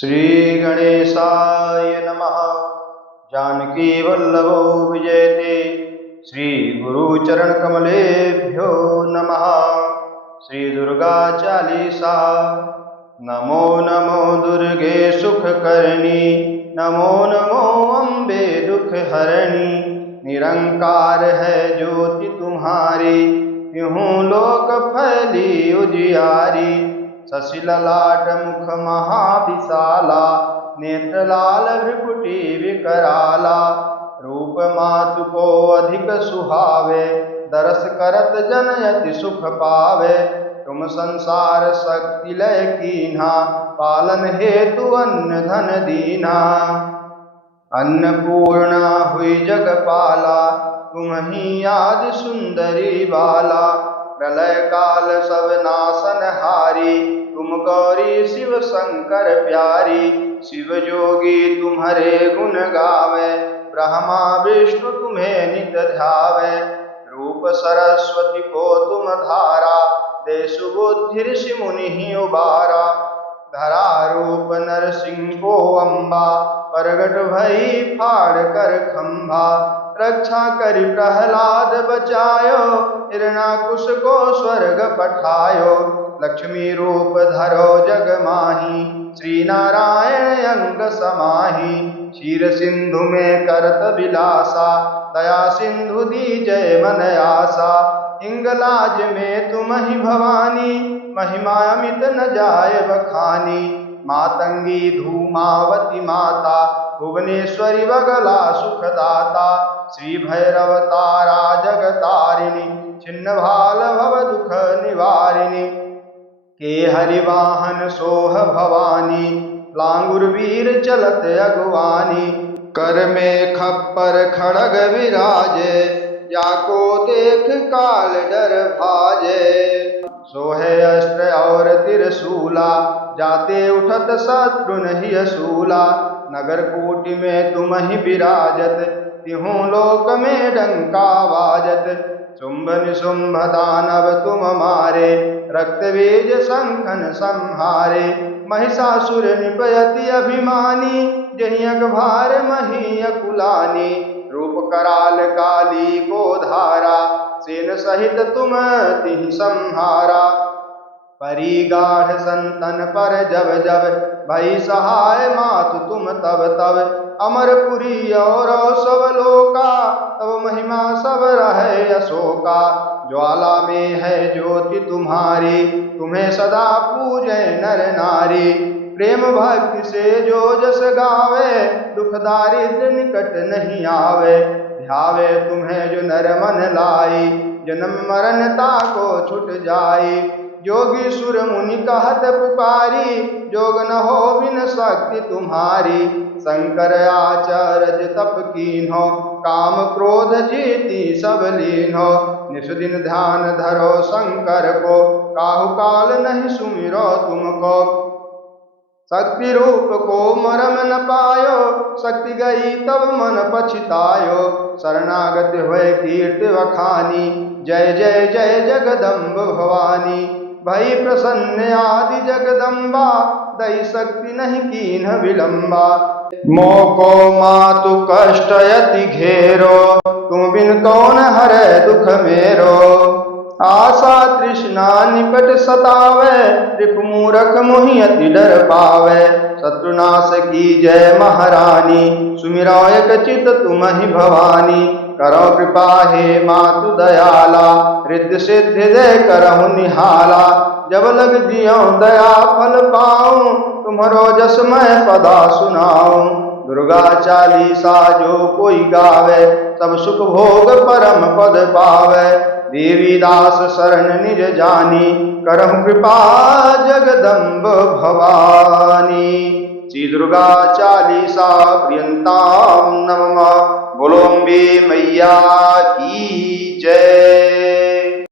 श्री गणेशाय नमः। जानकी वल्लभो विजयते। श्री गुरुचरण कमलेभ्यो नमः। श्री दुर्गा चालीसा। नमो नमो दुर्गे सुखकर्णी, नमो नमो अम्बे दुख हरणी। निरंकार है ज्योति तुम्हारी, त्यों लोक फैली उजियारी। शशि ललाट मुख महाविशाला, नेत्र लाल भ्रिकुटी विकराला। रूप मातु को अधिक सुहावे, दरस करत जन अति सुख पावे। तुम संसार शक्ति लय कीन्हा, पालन हेतु अन्न धन दीना। अन्नपूर्णा हुई जगपाला, तुम ही आदि सुंदरी बाला। प्रलय काल सब नाशन हारी, तुम गौरी शिव शंकर प्यारी। शिव जोगी तुम्हारे गुण गावे, ब्रह्मा विष्णु तुम्हें नित ध्यावे। रूप सरस्वती को तुम धारा, दे सुबुद्धि ऋषि मुनि ही उबारा। धरा रूप नरसिंह को अम्बा, प्रगट भई फाड़ कर खंभा। रक्षा करि प्रहलाद बचायो, हिरणाकुश को स्वर्ग पठायो। लक्ष्मी रूप धरो जग माही, श्री नारायण अंग समाही। क्षीर सिंधु में करत विलासा, दया सिंधु दीजय मन आसा। हिंगलाज में तुम ही भवानी, महिमा अमित न जाय बखानी। मातंगी धूमावती माता, भुवनेश्वरी बगला सुखदाता। श्री भैरव तारा जगतारिणी, छिन्न भाल भव दुख निवारिणी। के हरिवाहन सोह भवानी, लांगुर वीर चलत अगवानी। कर में खप्पर खड़ग विराजे, जाको देख काल डर भाजे। सोहे अस्त्र और तिरसूला, जाते उठत शत्रु नहीं असूला। नगर कोटि में तुम ही विराजत, तिहूं लोक में डंका बाजत। शुंभ निशुंभ दानव तुम मारे, रक्त बीज शंखन संहारे। महिषासुर निपयति अभिमानी, जहियक भार मही अकुलानी। रूप कराल काली को धारा, सेन सहित तुम तिहि संहारा। परी गाढ़ संतन पर जब जब, भई सहाय मातु तुम तब तब। अमरपुरी और सब लोका, तब महिमा सब रहे अशोका। ज्वाला में है ज्योति तुम्हारी, तुम्हें सदा पूजे नर नारी। प्रेम भक्ति से जो जस गावे, दुख दारिद्र निकट नहीं आवे। ध्यावे तुम्हें जो नर मन लाई, जन्म मरण ताको छुट जाई। योगी सुर मुनि कहत पुकारी, जोग न हो बिन शक्ति तुम्हारी। शंकर आचरज तप कीन्हो, काम क्रोध जीती सब लीन्हो। निष्दिन ध्यान धरो शंकर को, काहु काल नहीं सुमिरो तुमको। शक्ति रूप को मरम न पायो, शक्ति गई तब मन पछतायो। शरणागत हुए कीर्ति वखानी, जय जय जय जगदम्ब भवानी। भई प्रसन्न आदि जगदम्बा, दई शक्ति नहीं कीन्ह विलंबा। मोको मातु कष्ट यति घेरो, तुम बिन कौन हरे दुख मेरो। आशा तृष्णा निकट सतावे, रिपु मूरख मोहि अति डर पावे। शत्रुनाश की जय महारानी, सुमिरो एक चित तुम ही भवानी। करो कृपा हे मातु दयाला, रिद्धि सिद्धि दे करहु निहाला। जब लग जियो दया फल पाऊं, तुम्हारो जस मैं पदा सुनाऊं। दुर्गा चालीसा जो कोई गावे, सब सुख भोग परम पद पावे। देवी दास शरण निज जानी, करहु कृपा जगदम्ब भवानी। श्री दुर्गा चालीसा प्रियंताम नमः। बोलो अम्बे मैया की जय।